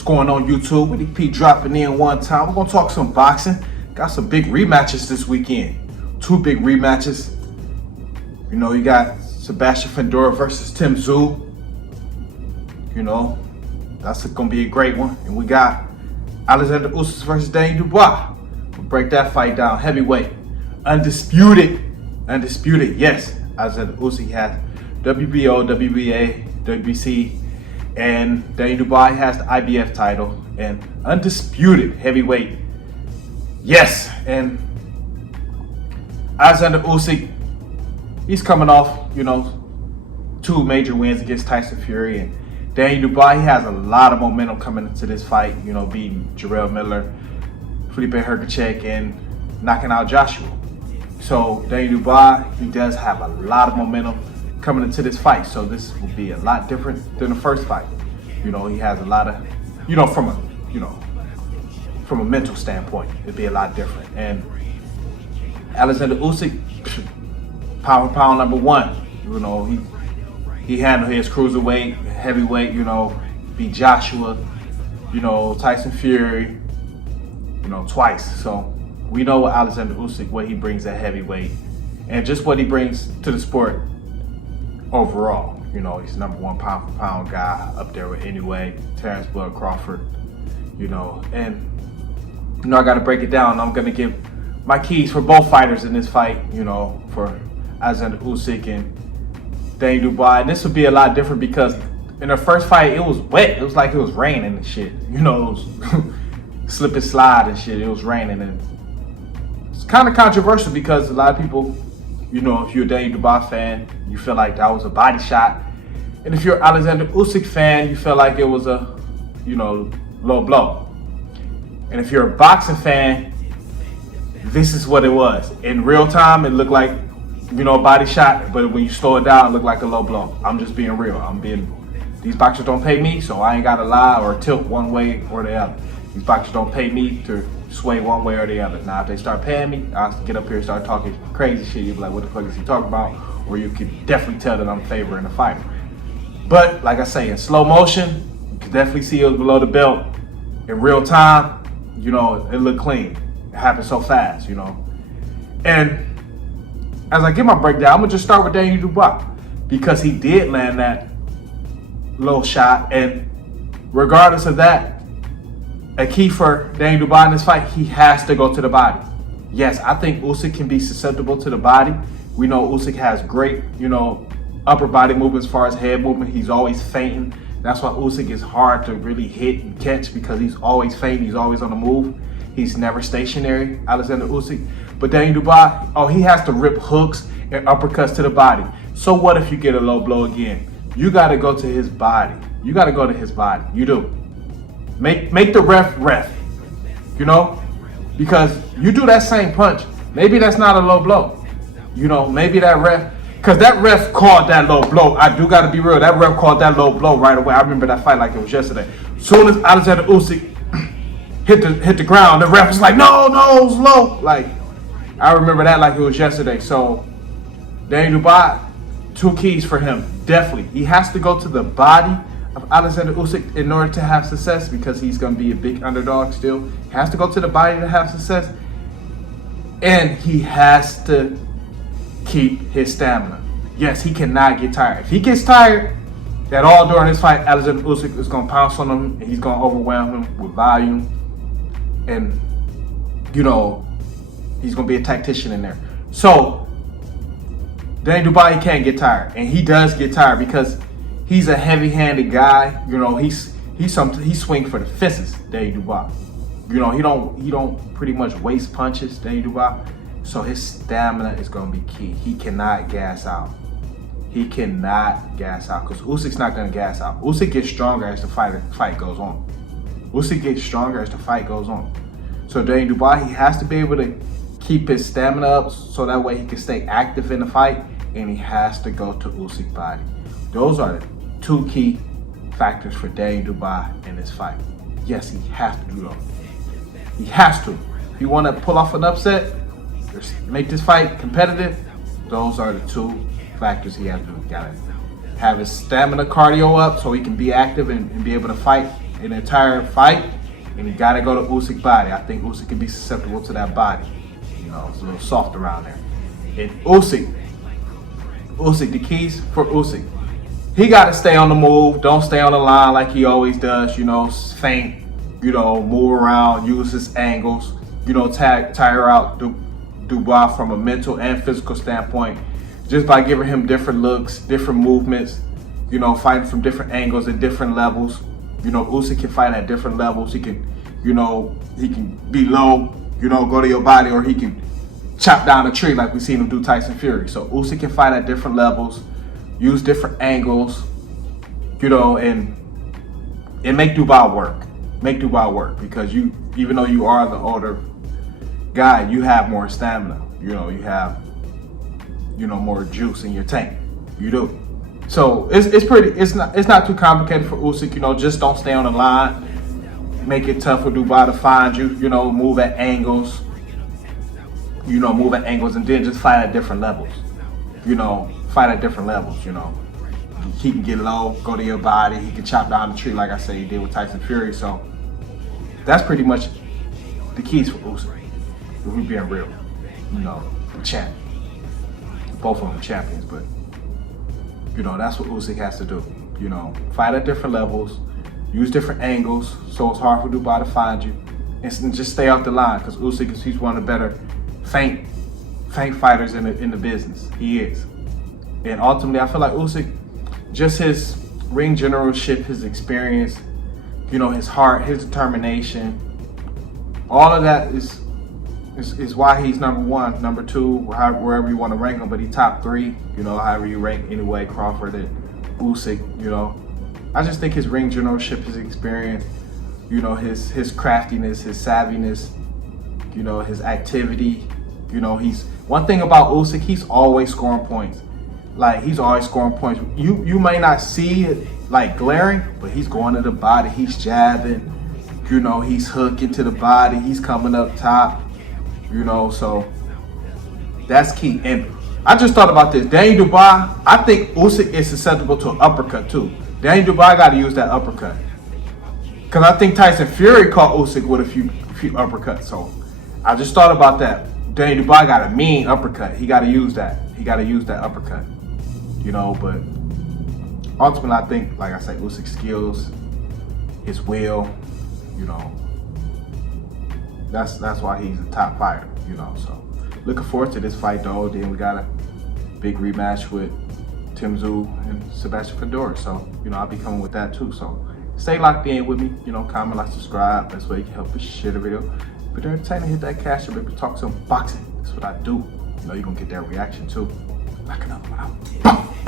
What's going on YouTube? WittyP dropping in one time. We're gonna talk some boxing. Got some big rematches this weekend. 2 big rematches. You know, you got Sebastian Fundora versus Tim Tszyu. You know, that's gonna be a great one. And we got Oleksandr Usyk versus Daniel Dubois. We'll break that fight down. Heavyweight, undisputed, yes. Oleksandr Usyk has WBO, WBA, WBC, and Daniel Dubois has the IBF title and undisputed heavyweight. Yes, and Oleksandr Usyk, he's coming off, you know, 2 major wins against Tyson Fury, and Daniel Dubois, he has a lot of momentum coming into this fight, you know, beating Jarrell Miller, Felipe Herkachek, and knocking out Joshua. So Daniel Dubois, he does have a lot of momentum coming into this fight, so this will be a lot different than the first fight. You know, he has a lot of, from a mental standpoint, it'd be a lot different. And Oleksandr Usyk, pound for pound number 1. You know, he handled his cruiserweight, heavyweight. You know, beat Joshua, Tyson Fury, twice. So we know what Oleksandr Usyk, what he brings at heavyweight, and just what he brings to the sport overall. You know, he's number 1 pound for pound guy up there with anyway, Terrence Bud Crawford, and I got to break it down. I'm going to give my keys for both fighters in this fight, for Oleksandr Usyk and Daniel Dubois. And this would be a lot different because in the first fight, it was wet. It was like it was raining and shit. It was slip and slide and shit. It was raining, and it's kind of controversial because a lot of people, if you're a Daniel Dubois fan, you feel like that was a body shot. And if you're an Oleksandr Usyk fan, you feel like it was a, low blow. And if you're a boxing fan, this is what it was. In real time, it looked like, a body shot, but when you slow it down, it looked like a low blow. I'm just being real. These boxers don't pay me, so I ain't gotta lie or tilt one way or the other. These boxers don't pay me to sway one way or the other. Now, if they start paying me, I'll get up here and start talking crazy shit. You'll be like, what the fuck is he talking about? Or you can definitely tell that I'm favoring the fighter. But like I say, in slow motion, you can definitely see it was below the belt. In real time, it looked clean. It happened so fast, And as I get my breakdown, I'm gonna just start with Daniel Dubois because he did land that low shot, and regardless of that, a key for Daniel Dubois in this fight, he has to go to the body. Yes, I think Usyk can be susceptible to the body. We know Usyk has great, upper body movement as far as head movement. He's always feinting. That's why Usyk is hard to really hit and catch because he's always feinting. He's always on the move. He's never stationary, Oleksandr Usyk. But Daniel Dubois, he has to rip hooks and uppercuts to the body. So what if you get a low blow again? You got to go to his body. You got to go to his body. You do. Make the ref, because you do that same punch. Maybe that's not a low blow. Maybe that ref, because that ref called that low blow. I do got to be real. That ref called that low blow right away. I remember that fight like it was yesterday. As soon as Oleksandr Usyk hit the ground, the ref was like, no, it was low. Like, I remember that like it was yesterday. So Daniel Dubois, 2 keys for him. Definitely. He has to go to the body of Oleksandr Usyk in order to have success because he's going to be a big underdog still. He has to go to the body to have success. And he has to keep his stamina. Yes, he cannot get tired. If he gets tired at all during this fight, Oleksandr Usyk is going to pounce on him and he's going to overwhelm him with volume. And, he's going to be a tactician in there. So, Daniel Dubois, he can't get tired. And he does get tired because he's a heavy-handed guy. He swings for the fences, Daniel Dubois. He don't pretty much waste punches, Daniel Dubois. So his stamina is going to be key. He cannot gas out. Because Usyk's not going to gas out. Usyk gets stronger as the fight goes on. So Daniel Dubois, he has to be able to keep his stamina up so that way he can stay active in the fight, and he has to go to Usyk's body. Those are the 2 key factors for Daniel Dubois in this fight. Yes, he has to do those. He has to. If you want to pull off an upset, make this fight competitive, those are the 2 factors he has to do. Got to have his stamina cardio up so he can be active and be able to fight, an entire fight, and he got to go to Usyk's body. I think Usyk can be susceptible to that body. You know, it's a little soft around there. And Usyk, the keys for Usyk. He got to stay on the move. Don't stay on the line like he always does. You know, feint. You know, move around, use his angles. You know, tire out Dubois from a mental and physical standpoint, just by giving him different looks, different movements. You know, fighting from different angles and different levels. You know, Usyk can fight at different levels. He can, you know, he can be low. You know, go to your body, or he can chop down a tree like we seen him do Tyson Fury. So Usyk can fight at different levels, use different angles, you know, and make Dubois work. Make Dubois work, because you, even though you are the older guy, you have more stamina. You know, you have, you know, more juice in your tank. You do. So it's not too complicated for Usyk. You know, just don't stay on the line. Make it tough for Dubois to find you. You know, move at angles. You know, move at angles, and then just fight at different levels. You know, fight at different levels. You know, he can get low, go to your body. He can chop down the tree like I said he did with Tyson Fury. So that's pretty much the keys for Usyk. If we're being real, you know, the champ. Both of them champions, but you know, that's what Usyk has to do. You know, fight at different levels, use different angles, so it's hard for Dubois to find you, and just stay off the line, because Usyk he's one of the better feint fighters in the business. He is, and ultimately, I feel like Usyk, just his ring generalship, his experience, you know, his heart, his determination, all of that is why he's number one, number two, wherever you want to rank him, but he's top three, you know, however you rank anyway, Crawford and Usyk, you know. I just think his ring generalship, his experience, you know, his craftiness, his savviness, you know, his activity, you know, one thing about Usyk, he's always scoring points. Like, he's always scoring points. You may not see it like glaring, but he's going to the body, he's jabbing, you know, he's hooking to the body, he's coming up top. You know, so that's key. And I just thought about this. Daniel Dubois, I think Usyk is susceptible to an uppercut too. Daniel Dubois got to use that uppercut, because I think Tyson Fury caught Usyk with a few uppercuts. So I just thought about that. Daniel Dubois got a mean uppercut. He got to use that. He got to use that uppercut. You know, but ultimately, I think, like I said, Usyk's skills, his will, you know, that's why he's a top fighter, you know. So looking forward to this fight though. Then we got a big rematch with Tim Tszyu and Sebastian Fedor. So, you know, I'll be coming with that too. So stay locked in with me, you know, comment, like, subscribe. That's way you can help us share the video. But they're entertaining, hit that cash or maybe talk some boxing. That's what I do. You know, you're gonna get that reaction too. Like another one out.